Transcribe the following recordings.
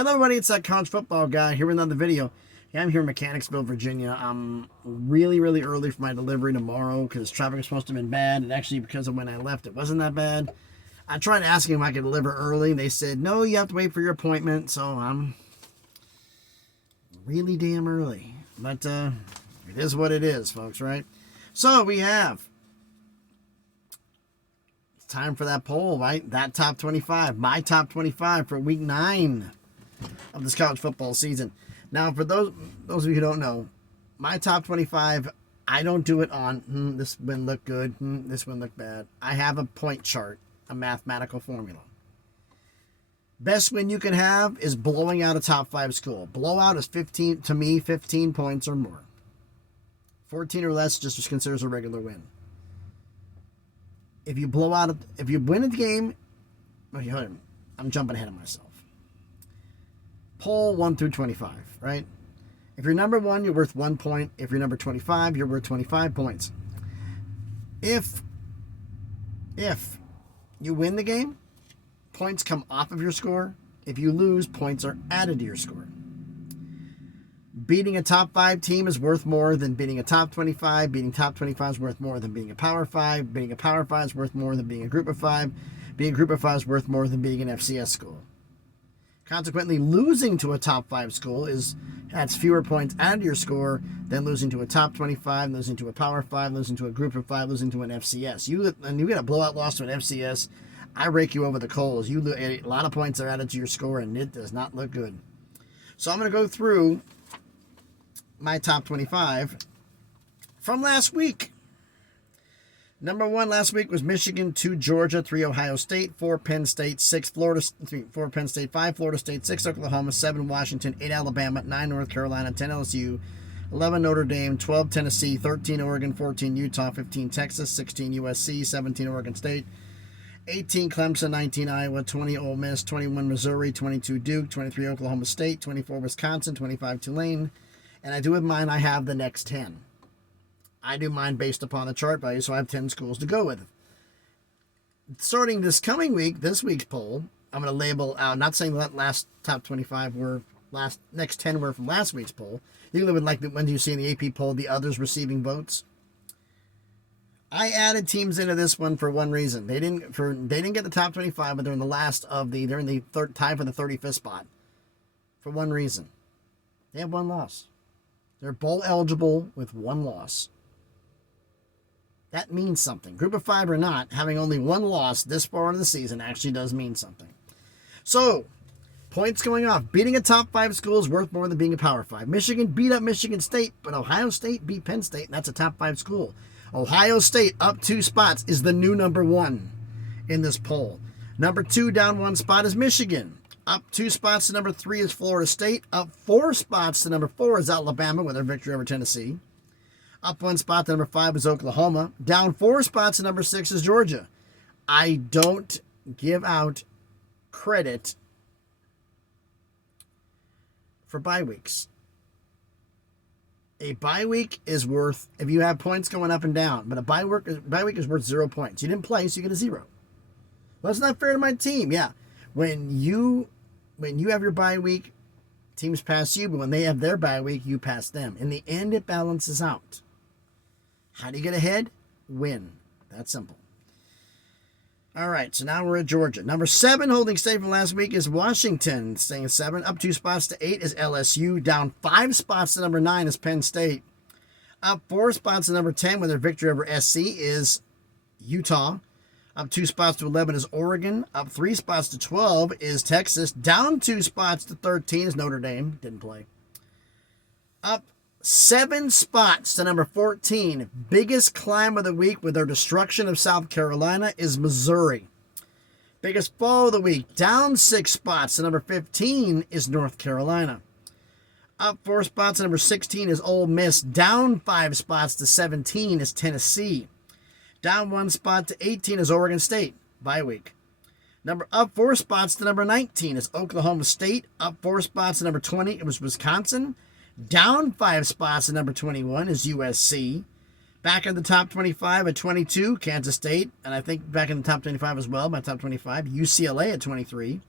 Hello everybody, it's that college football guy here with another video. Yeah, I'm here in Mechanicsville, Virginia. I'm really early for my delivery tomorrow because traffic was supposed to have been bad, and actually because of when I left it wasn't that bad. I tried asking if I could deliver early, and they said, no, you have to wait for your appointment, so I'm really damn early. But it is what it is, folks, right? So we have time for that poll, right? That top 25, my top 25 for week 9 of this college football season. Now, for those of you who don't know, my top 25, I don't do it on this win looked good, this win looked bad. I have a point chart, a mathematical formula. Best win you can have is blowing out a top 5 school. Blowout is 15 to me, 15 points or more. 14 or less just considers a regular win. If you blow out, if you win a game, okay, hold on, I'm jumping ahead of myself. Poll 1 through 25, right? If you're number 1, you're worth 1 point. If you're number 25, you're worth 25 points. If you win the game, points come off of your score. If you lose, points are added to your score. Beating a top 5 team is worth more than beating a top 25. Beating top 25 is worth more than being a power 5. Beating a power 5 is worth more than being a group of 5. Being a group of 5 is worth more than being an FCS school. Consequently, losing to a top 5 school adds fewer points added to your score than losing to a top 25, losing to a power 5, losing to a group of 5, losing to an FCS. You get a blowout loss to an FCS, I rake you over the coals. A lot of points are added to your score, and it does not look good. So I'm going to go through my top 25 from last week. Number 1 last week was Michigan, 2 Georgia, 3 Ohio State, 4 Penn State, 4 Penn State, 5 Florida State, 6 Oklahoma, 7 Washington, 8 Alabama, 9 North Carolina, 10 LSU, 11 Notre Dame, 12 Tennessee, 13 Oregon, 14 Utah, 15 Texas, 16 USC, 17 Oregon State, 18 Clemson, 19 Iowa, 20 Ole Miss, 21 Missouri, 22 Duke, 23 Oklahoma State, 24 Wisconsin, 25 Tulane, and I do have mine, I have the next 10. I do mine based upon the chart value, so I have 10 schools to go with. Starting this coming week, this week's poll, I'm going to label out, not saying that last top 25 were, next 10 were from last week's poll. You would like when you see in the AP poll, the others receiving votes. I added teams into this one for one reason. They didn't get the top 25, but they're in the tie for the 35th spot. For one reason. They have one loss. They're bowl eligible with one loss. That means something. Group of 5 or not, having only one loss this far into the season actually does mean something. So, points going off. Beating a top 5 school is worth more than being a power 5. Michigan beat up Michigan State, but Ohio State beat Penn State, and that's a top 5 school. Ohio State up 2 spots is the new number 1 in this poll. Number 2 down 1 spot is Michigan. Up 2 spots to number 3 is Florida State. Up 4 spots to number 4 is Alabama with their victory over Tennessee. Up 1 spot to number 5 is Oklahoma. Down 4 spots to number 6 is Georgia. I don't give out credit for bye weeks. A bye week is worth, if you have points going up and down, but a bye week is worth 0 points. You didn't play, so you get a 0. Well, that's not fair to my team. Yeah, when you have your bye week, teams pass you, but when they have their bye week, you pass them. In the end, it balances out. How do you get ahead? Win. That's simple. All right, so now we're at Georgia. Number 7 holding steady from last week is Washington, staying at 7. Up 2 spots to 8 is LSU. Down 5 spots to number 9 is Penn State. Up 4 spots to number 10 with their victory over SC is Utah. Up 2 spots to 11 is Oregon. Up 3 spots to 12 is Texas. Down 2 spots to 13 is Notre Dame. Didn't play. Up 7 spots to number 14. Biggest climb of the week with their destruction of South Carolina is Missouri. Biggest fall of the week. Down 6 spots to number 15 is North Carolina. Up 4 spots to number 16 is Ole Miss. Down 5 spots to 17 is Tennessee. Down 1 spot to 18 is Oregon State. Bye week. Up 4 spots to number 19 is Oklahoma State. Up 4 spots to number 20 it was Wisconsin. Down 5 spots to number 21 is USC. Back in the top 25 at 22, Kansas State. And I think back in the top 25 as well, my top 25, UCLA at 23.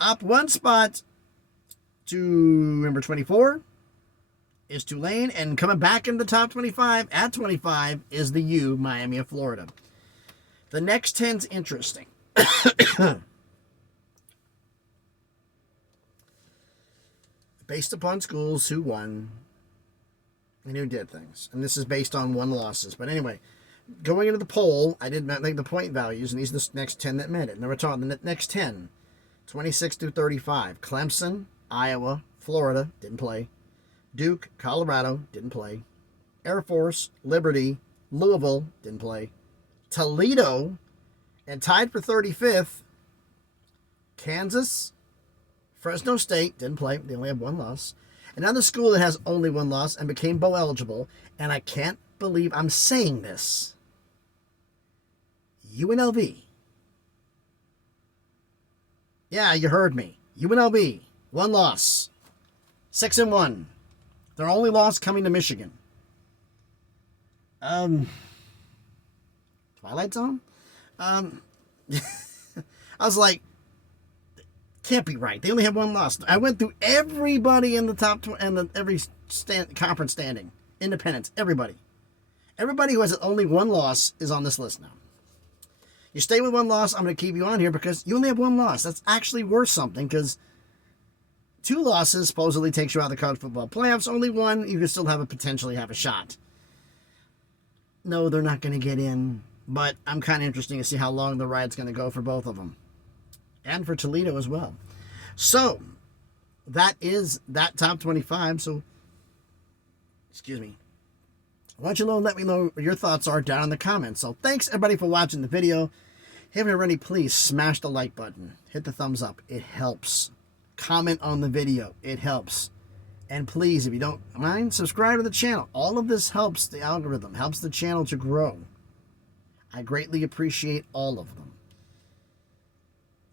Up 1 spot To number 24 is Tulane, and coming back in the top 25 at 25 is the U, Miami of Florida. The next 10's interesting. Based upon schools who won and who did things. And this is based on won losses. But anyway, going into the poll, I did make the point values, and these are the next 10 that made it. And we're talking the next 10, 26 through 35. Clemson, Iowa, Florida, didn't play. Duke, Colorado, didn't play. Air Force, Liberty, Louisville, didn't play. Toledo, and tied for 35th, Kansas, Fresno State, didn't play. They only have one loss. Another school that has only one loss and became bowl eligible, and I can't believe I'm saying this, UNLV. Yeah, you heard me. UNLV, one loss. 6-1. Their only loss coming to Michigan. Twilight Zone? I was like, can't be right. They only have one loss. I went through everybody in the top and every conference standing. Independents, everybody. Everybody who has only one loss is on this list now. You stay with one loss, I'm going to keep you on here because you only have one loss. That's actually worth something because 2 losses supposedly takes you out of the college football playoffs. Only one, you can still potentially have a shot. No, they're not going to get in, but I'm kind of interested to see how long the ride's going to go for both of them. And for Toledo as well. So, that is that top 25. So, excuse me. Why don't you know, let me know what your thoughts are down in the comments. So, thanks everybody for watching the video. If you haven't already, please smash the like button. Hit the thumbs up. It helps. Comment on the video. It helps. And please, if you don't mind, subscribe to the channel. All of this helps the algorithm, helps the channel to grow. I greatly appreciate all of them.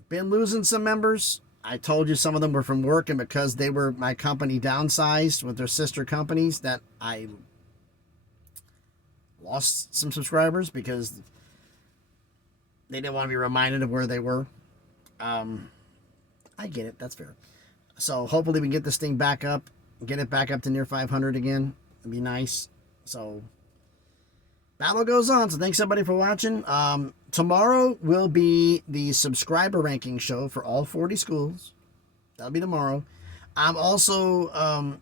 Been losing some members. I told you some of them were from work, and because they were my company downsized with their sister companies, that I lost some subscribers because they didn't want to be reminded of where they were. I get it. That's fair. So hopefully we can get this thing back up, get it back up to near 500 again. It'd be nice. So battle goes on. So thanks everybody for watching. Tomorrow will be the subscriber ranking show for all 40 schools. That'll be tomorrow. I'm also,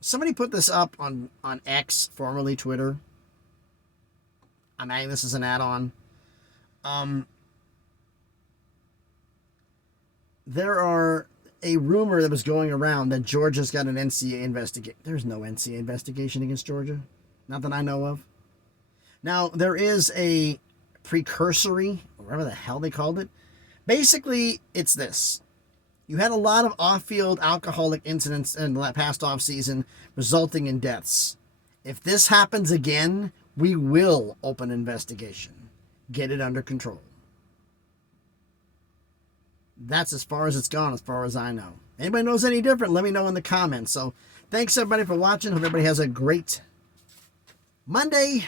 somebody put this up on X, formerly Twitter. I'm adding this as an add-on. There are a rumor that was going around that Georgia's got an NCAA investigation. There's no NCAA investigation against Georgia. Not that I know of. Now, there is a precursory, or whatever the hell they called it. Basically, it's this. You had a lot of off-field alcoholic incidents in the past offseason resulting in deaths. If this happens again, we will open an investigation. Get it under control. That's as far as it's gone, as far as I know. Anybody knows any different, let me know in the comments. So, thanks everybody for watching. Hope everybody has a great Monday.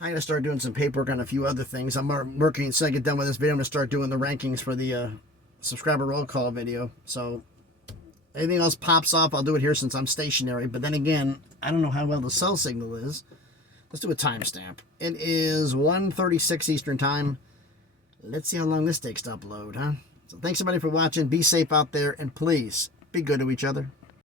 I'm going to start doing some paperwork on a few other things. I'm working, so I get done with this video, I'm going to start doing the rankings for the subscriber roll call video. So, anything else pops off, I'll do it here since I'm stationary. But then again, I don't know how well the cell signal is. Let's do a timestamp. It is 1:36 Eastern Time. Let's see how long this takes to upload, huh? So thanks everybody for watching. Be safe out there, and please be good to each other.